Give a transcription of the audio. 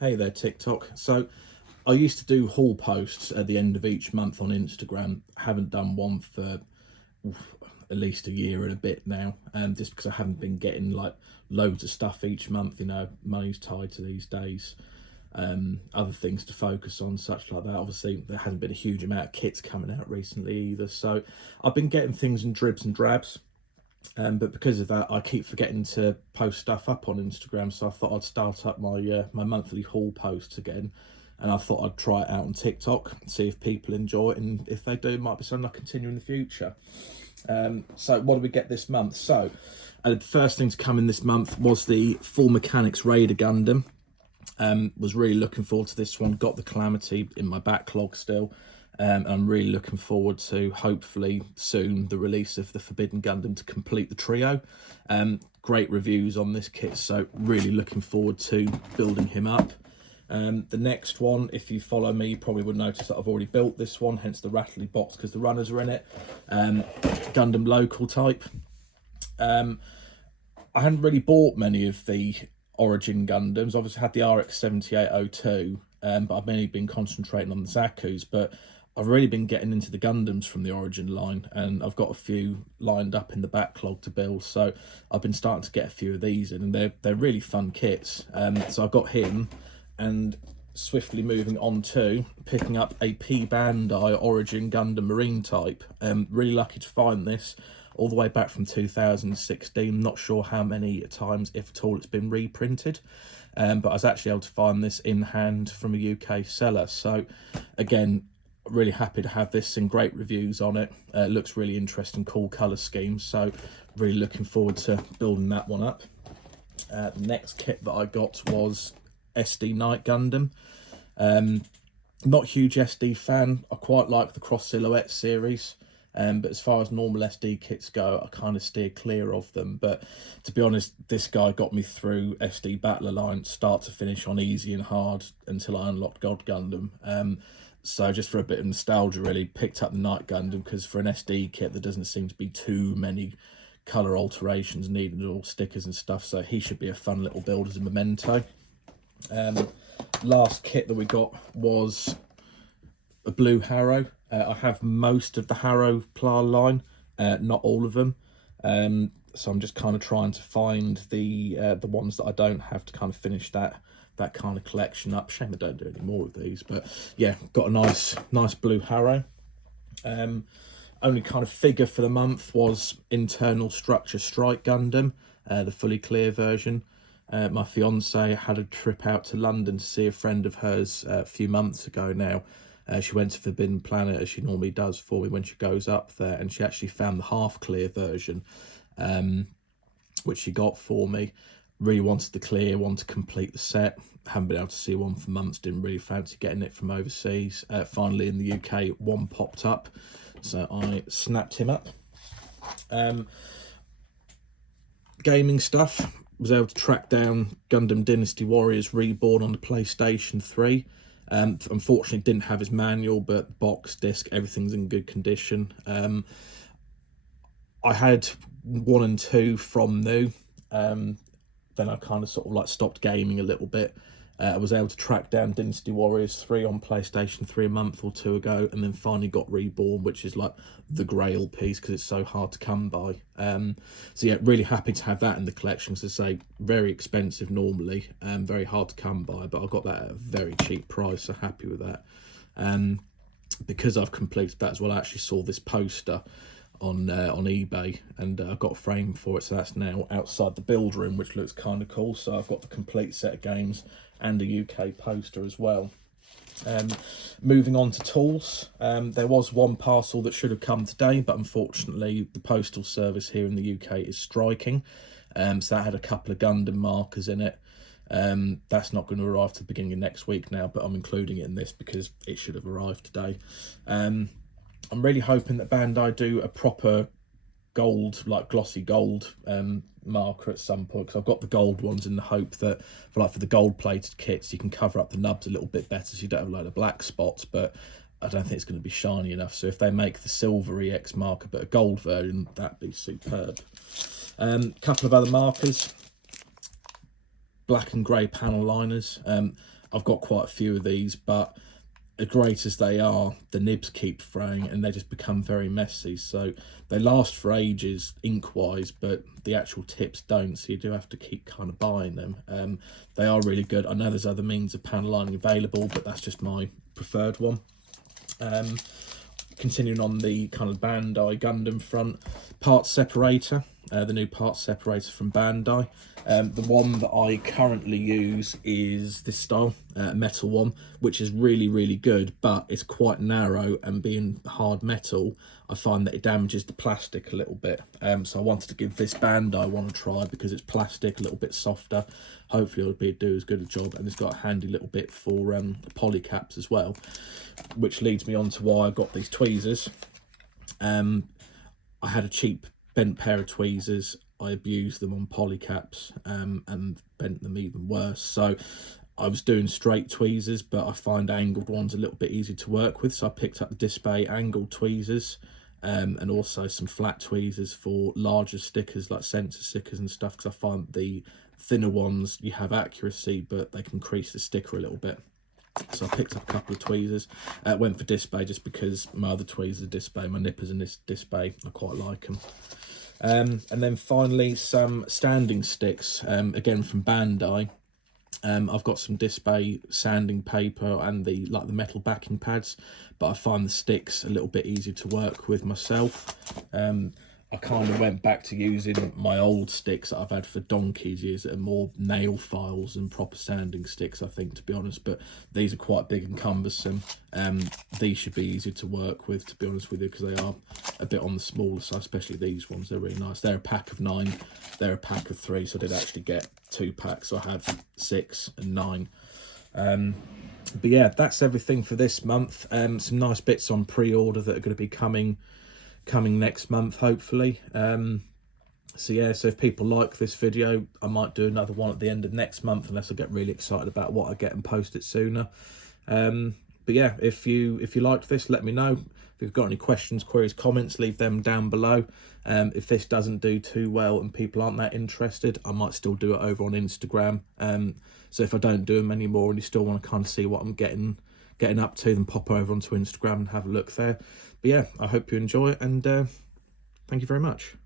Hey there, TikTok. So I used to do haul posts at the end of each month on Instagram. Haven't done one for at least a year and a bit now, just because I haven't been getting like loads of stuff each month. You know, money's tied to these days. Other things to focus on, such like that. Obviously, there hasn't been a huge amount of kits coming out recently either. So I've been getting things in dribs and drabs. But because of that, I keep forgetting to post stuff up on Instagram. So I thought I'd start up my monthly haul posts again, and I thought I'd try it out on TikTok, see if people enjoy it, and if they do, it might be something I continue in the future. So what do we get this month? So the first thing to come in this month was the Full Mechanics Raider Gundam. Was really looking forward to this one. Got the Calamity in my backlog still. I'm really looking forward to, hopefully soon, the release of the Forbidden Gundam to complete the trio. Great reviews on this kit, so really looking forward to building him up. The next one, if you follow me, you probably would notice that I've already built this one, hence the rattly box because the runners are in it. Gundam Local Type. I hadn't really bought many of the Origin Gundams. Obviously had the RX-7802, but I've mainly been concentrating on the Zaku's, but I've really been getting into the Gundams from the Origin line, and I've got a few lined up in the backlog to build, so I've been starting to get a few of these in, and they're really fun kits. So I've got him, and swiftly moving on to picking up a P Bandai Origin Gundam Marine Type. Really lucky to find this all the way back from 2016. Not sure how many times, if at all, it's been reprinted. But I was actually able to find this in hand from a UK seller. So again, really happy to have this and great reviews on it. It looks really interesting, cool colour scheme. So really looking forward to building that one up. The next kit that I got was SD Night Gundam. Not a huge SD fan. I quite like the Cross Silhouette series. But as far as normal SD kits go, I kind of steer clear of them. But to be honest, this guy got me through SD Battle Alliance start to finish on easy and hard until I unlocked God Gundam. So just for a bit of nostalgia, really picked up the Night Gundam, because for an SD kit there doesn't seem to be too many colour alterations needed, or stickers and stuff, so he should be a fun little build as a memento. Last kit that we got was a blue Harrow. I have most of the Harrow Pla line, not all of them. So I'm just kind of trying to find the ones that I don't have to kind of finish that kind of collection up. Shame I don't do any more of these, but yeah, got a nice blue Harrow. Only kind of figure for the month was Internal Structure Strike Gundam, the fully clear version. My fiance had a trip out to London to see a friend of hers a few months ago now. She went to Forbidden Planet, as she normally does for me when she goes up there, and she actually found the half clear version, which she got for me. Really wanted the clear one to complete the set. Haven't been able to see one for months, didn't really fancy getting it from overseas. Finally in the UK, one popped up, so I snapped him up. Gaming stuff, was able to track down Gundam Dynasty Warriors Reborn on the PlayStation 3. Unfortunately didn't have his manual, but box, disc, everything's in good condition. I had 1 and 2 from new. Then I kind of sort of like stopped gaming a little bit. I was able to track down Dynasty Warriors 3 on PlayStation 3 a month or two ago, and then finally got Reborn, which is like the grail piece because it's so hard to come by. So yeah, really happy to have that in the collection. As I say, very expensive normally, very hard to come by, but I got that at a very cheap price, so happy with that. Because I've completed that as well, I actually saw this poster on eBay, and I got a frame for it, so that's now outside the build room, which looks kind of cool. So I've got the complete set of games and a UK poster as well. Moving on to tools, there was one parcel that should have come today, but unfortunately the postal service here in the UK is striking, so that had a couple of Gundam markers in it. That's not going to arrive to the beginning of next week now, but I'm including it in this because it should have arrived today. I'm really hoping that Bandai do a proper gold, like glossy gold marker at some point, because I've got the gold ones in the hope that for the gold plated kits you can cover up the nubs a little bit better so you don't have a load of black spots, but I don't think it's going to be shiny enough. So if they make the silver EX marker but a gold version, that'd be superb. Couple of other markers, black and grey panel liners. I've got quite a few of these, but as great as they are, the nibs keep fraying and they just become very messy. So they last for ages ink wise, but the actual tips don't, so you do have to keep kind of buying them. They are really good. I know there's other means of panel lining available, but that's just my preferred one. Continuing on the kind of Bandai Gundam front, parts separator, the new parts separator from Bandai. The one that I currently use is this style, metal one, which is really, really good, but it's quite narrow, and being hard metal, I find that it damages the plastic a little bit. So I wanted to give this Bandai one a try because it's plastic, a little bit softer. Hopefully it'll do as good a job, and it's got a handy little bit for poly caps as well, which leads me on to why I got these tweezers. I had a cheap bent pair of tweezers. I abused them on poly caps and bent them even worse. So I was doing straight tweezers, but I find angled ones a little bit easier to work with. So I picked up the Display angled tweezers, and also some flat tweezers for larger stickers like sensor stickers and stuff, because I find the thinner ones, you have accuracy, but they can crease the sticker a little bit. So I picked up a couple of tweezers. Went for Display just because my other tweezers are Display, my nippers and this Display, I quite like them. And then finally some standing sticks, again from Bandai. I've got some Display sanding paper and the metal backing pads, but I find the sticks a little bit easier to work with myself. I kind of went back to using my old sticks that I've had for donkey's years that are more nail files and proper sanding sticks, I think, to be honest, but these are quite big and cumbersome. These should be easier to work with, to be honest with you, because they are a bit on the smaller side, especially these ones. They're really nice. They're a pack of 9, they're a pack of 3, so I did actually get 2 packs. So I have 6 and 9. But yeah, that's everything for this month. Some nice bits on pre-order that are going to be coming next month, hopefully. So yeah, so if people like this video, I might do another one at the end of next month, unless I get really excited about what I get and post it sooner. But yeah, if you liked this, let me know. If you've got any questions, queries, comments, leave them down below. If this doesn't do too well and people aren't that interested, I might still do it over on Instagram. So if I don't do them anymore and you still want to kind of see what I'm getting up to, then pop over onto Instagram and have a look there. But yeah, I hope you enjoy it, and thank you very much.